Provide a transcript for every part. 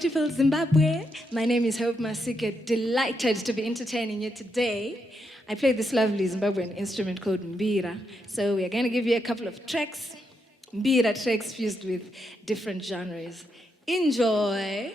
Beautiful Zimbabwe. My name is Masike. Delighted to be entertaining you today. I play this lovely Zimbabwean instrument called mbira. So we are going to give you a couple of tracks, mbira tracks fused with different genres. Enjoy.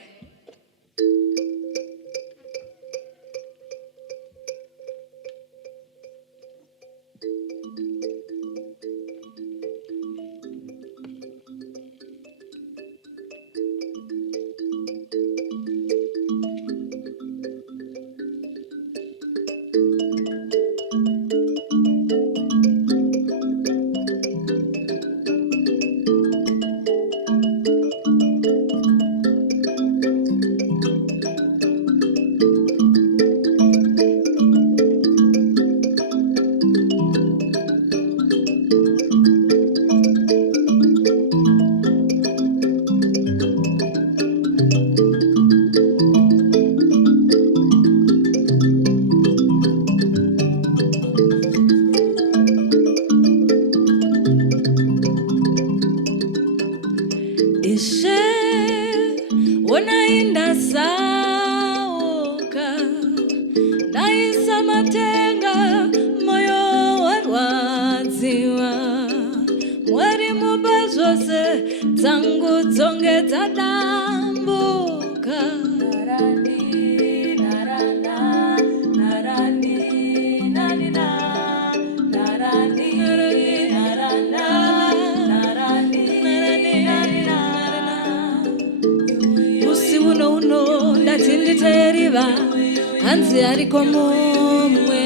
hanzi ariko mumwe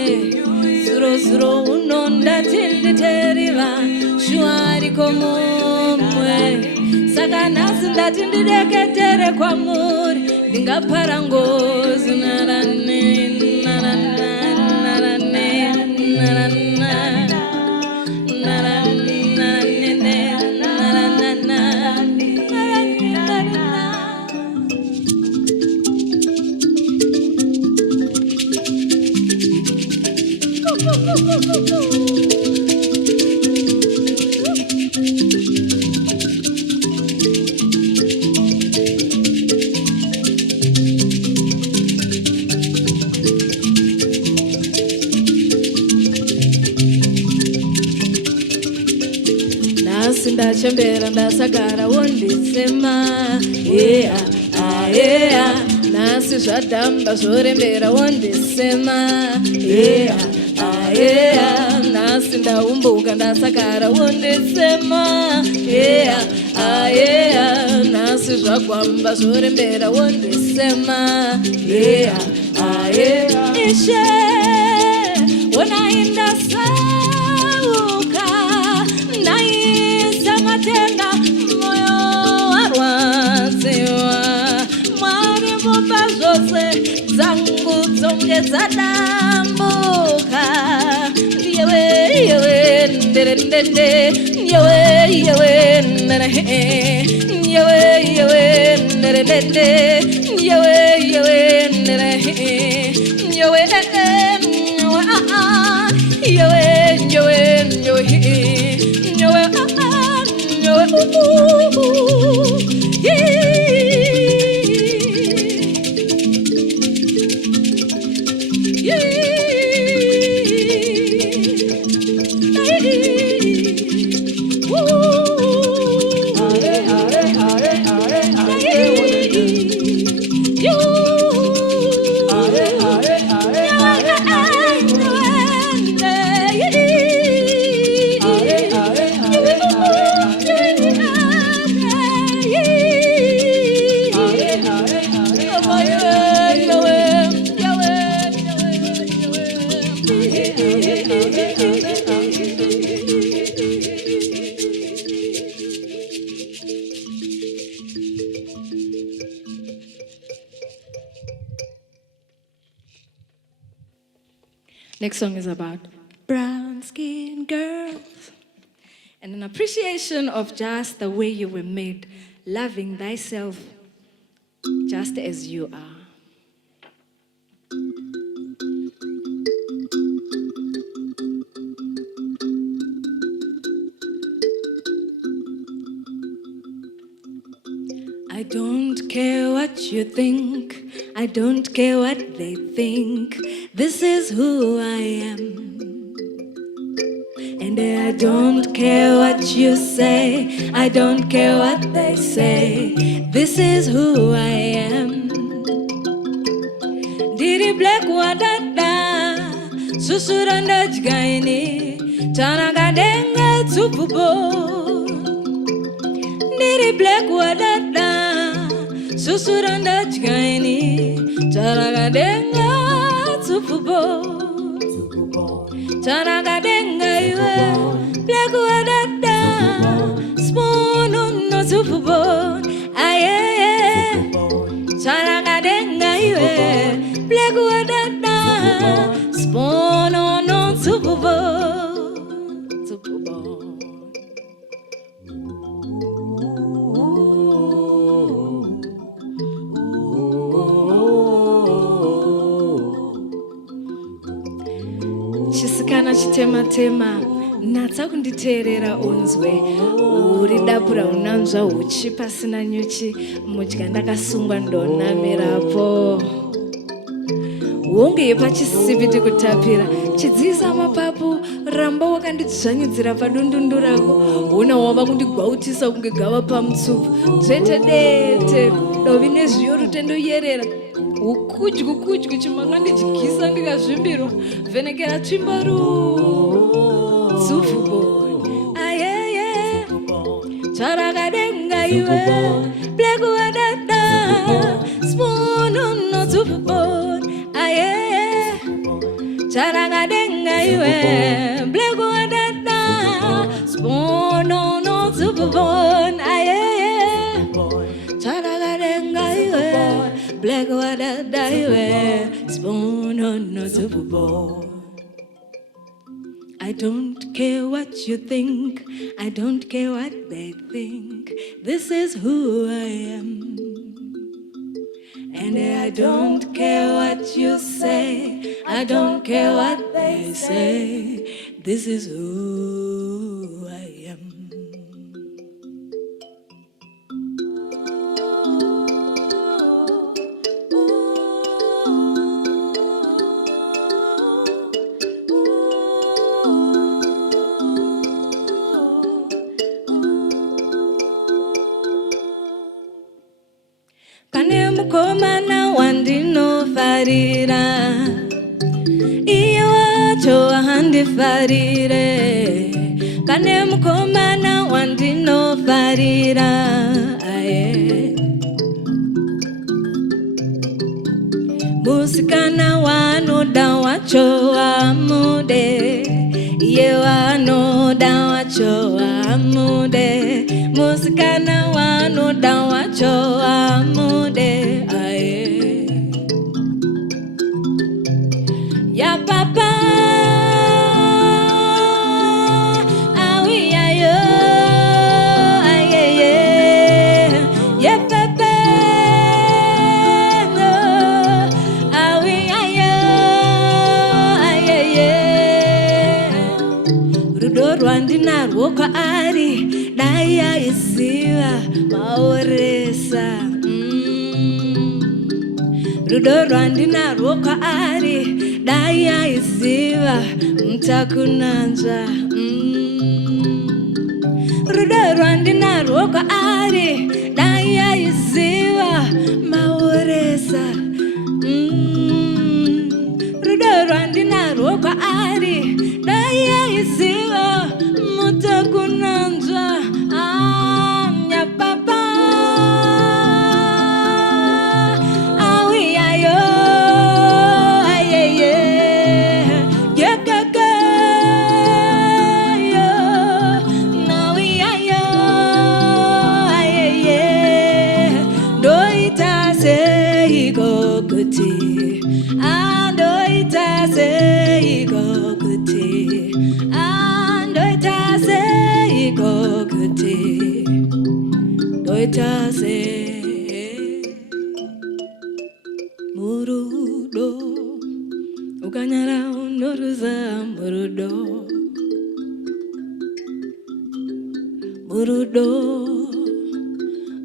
zuro zuro unonda tinditeriva shuwa ariko mumwe saka nasi ndati ndireketere kwamuri ndingapara ngozi narane narane narane ndachembera ndasagara wondisema yeah yeah nasi zvadhamba zvorembera wondisema yeah yeah nasi ndaumbuka ndasagara wondisema yeah yeah nasi zvagwamba zvorembera wondisema yeah yeah ishe wonainda sauka matenga moyo warwadziwa mwari mupa zvose dzangu dzonge dzadambuka yewe yewe nderendende yewe yewe nderehe yewe yewe nderendende yewe yewe nderehe yewe yewe yewe yewe Next song is about brown-skinned girls and an appreciation of just the way you were made, loving thyself just as you are. I don't care what you think, I don't care what they think. This is who I am. And I don't care what you say, I don't care what they say. This is who I am. Diri black wadada, susuranda jgaini, chanagadenga tsupubo. Diri black wadada, susuranda jgaini, chanagadenga tsupubo. Chanagadenga iwe, black wadada, spoon no tsupubo. Aye, chanagadenga iwe, black wadada, spoon no tsupubo. Chisikana chitema-tema, natsa kunditeerera unzwe. Uri dapura unanzwa uchi pasina nyuchi, mudya ndakasungwa ndonamirapo. Wonge pachisipiti kutapira, chidziisa mapapu, ramba wakandidzvanyudzira padundundu rako. Una wava kundigwautisa kunge gava pamutsupu. Dzvete dete, dovi nezviyo rutendoyerera. Ukudyi chimangandidyisa ndikazvimbirwa. Vhenekera tsvimbaru tsufubo. Ayeye charakadenga iwe black wadada spoon no tsufubo. Ayeye Charaga iwe, blego adada, spoon on no superbone, aye. Charaga iwe, blego adada iwe, spoon on no superbone. I don't care what you think, I don't care what they think. This is who I am. And I don't care what you say, I don't care what they say. This is who I am. Pane mukomana wandino farira, iyo wacho handi farire. Pane mukomana wandino farira, aye. Musikana wano da wacho amude, iye wano da wacho amude. Musikana wano da wacho amude, aye. Ya papa, awi ayo, aye ye. Ya papa, awi ayo, aye ye. Rudo rwandina rwoka ari, daya isiwa maoresa. Rudo rwandina rwoka ari, daya isiwa mtakunanja. Rudo rwandina rwoka ari, daya isiwa maoresa. Rudo rwandina rwoka ari, daya isiwa mtakunanja. Ya papa, awi ayo, aye ye. Ya kaka yo, nawi ayo, aye ye. Doita se iko kuti, doita se iko kuti, doita se iko kuti. Doita se murudo, ukanyara unoruza murudo. Murudo,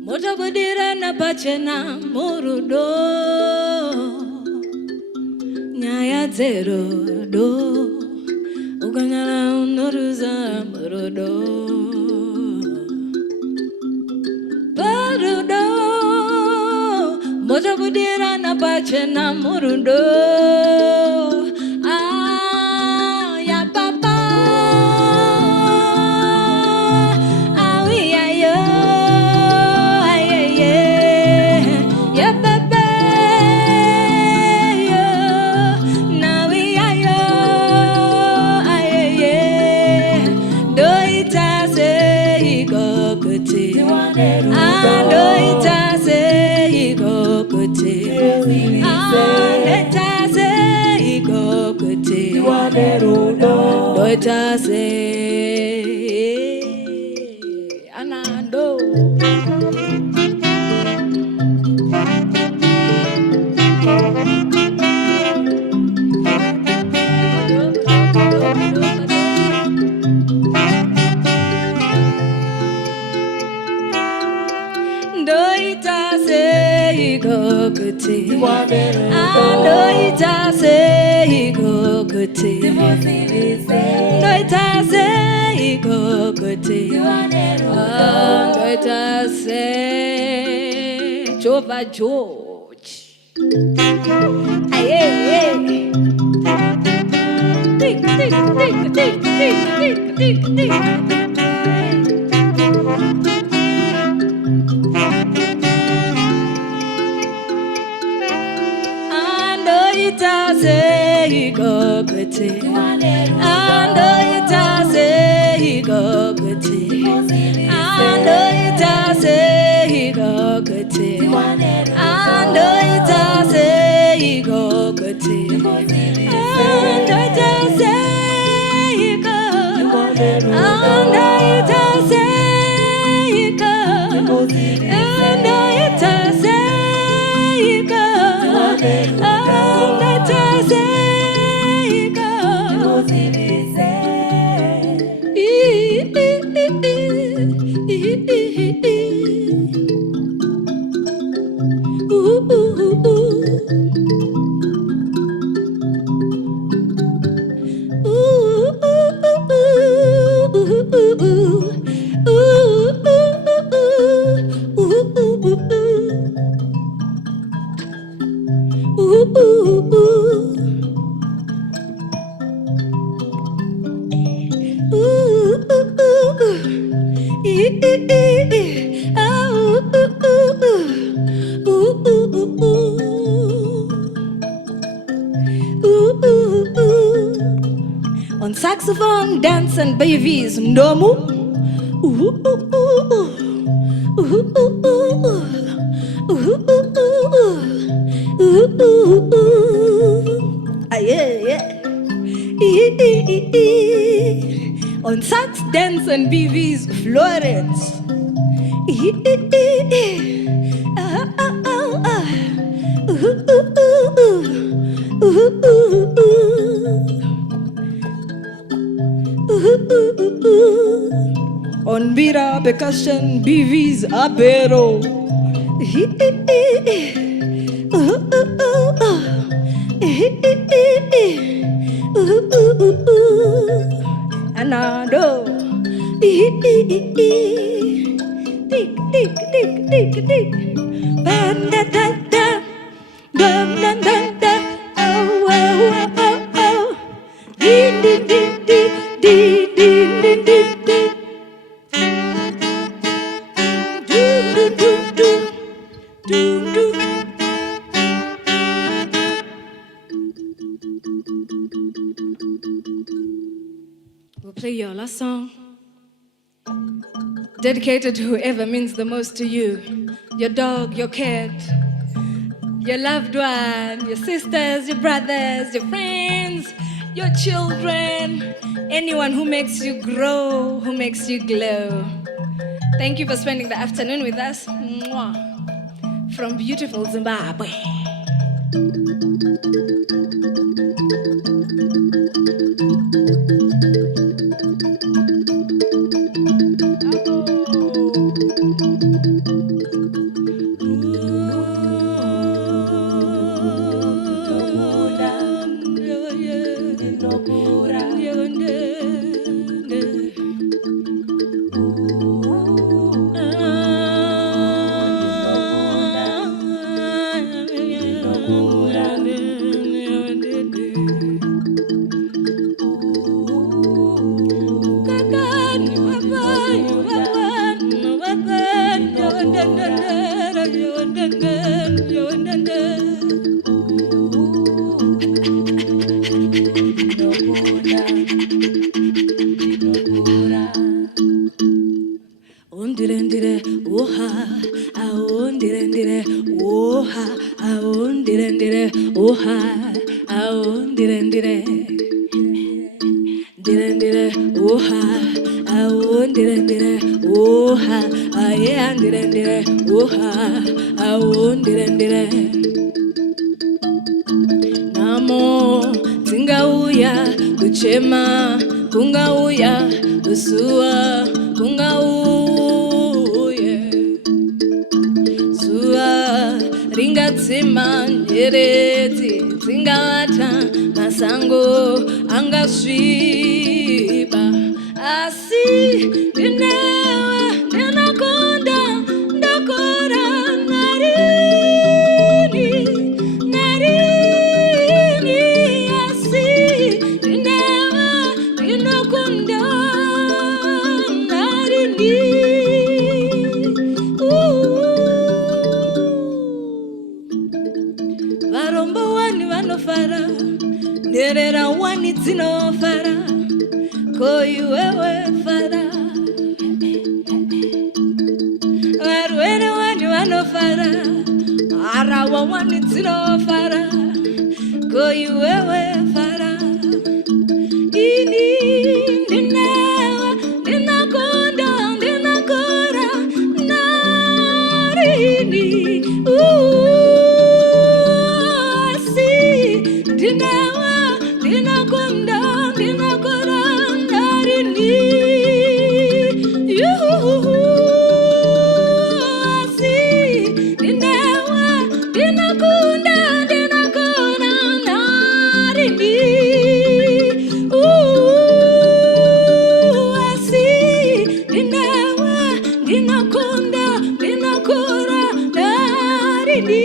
moja budira na pachena murudo. Nyaya zero do, ukanyara unoruza murudo. Murudo, moja budira na pachena murudo. Ya papa, awi ayo, aye ye. Ya papa yo, nawi ayo, aye ye. Doita se iko kuti, doita se iko kuti, doita se iko kuti, doita se anando. Doita se iko kuti, doita se iko kuti, doita se iko kuti, doita se Jova George. Aye, tick, tick, tick, tick, tick, tick, tick, tick. Doita se iko kwete ando itase higo kwete ando itase higo kwete ando itase higo kwete ando itase higo ando itase higo ando itase higo ando itase On saxophone, dance and babies, Ndomu. On sax, dance and BVs, Florence. On bira, percussion, BVs, Abero. Anado. Dick, dick, dick, dick, dick. Banda da da. Dum dum dum da. Oh, oh, oh, oh, oh. Dee, dee, dee, dee, dee, dee, dee, dee, dee. Do, do, do, do. Do, do. We'll play your last song, dedicated to whoever means the most to you. Your dog, your cat, your loved one, your sisters, your brothers, your friends, your children, anyone who makes you grow, who makes you glow. Thank you for spending the afternoon with us. Mwah. From beautiful Zimbabwe. Namo tingauya kuchema kungauya usua kungauye sua ringatsima nyereti tingavata masango angasviba asi ndinewe ndinokonda ndakora narini narini asi ndinewe ndinokonda narini varombo wani vanofara nderera wani wanitsinofara koiwewe fara varwere wani vanofara arawa wanitsinofara koiwewe fara ini ndinewa ndinakonda ndinakora narini asi ndinewa ndinakonda ndinakora narini asi ndinewa ndinakunda ndinakora narini asi ndinewa ndinakunda ndinakora narini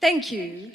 Thank you.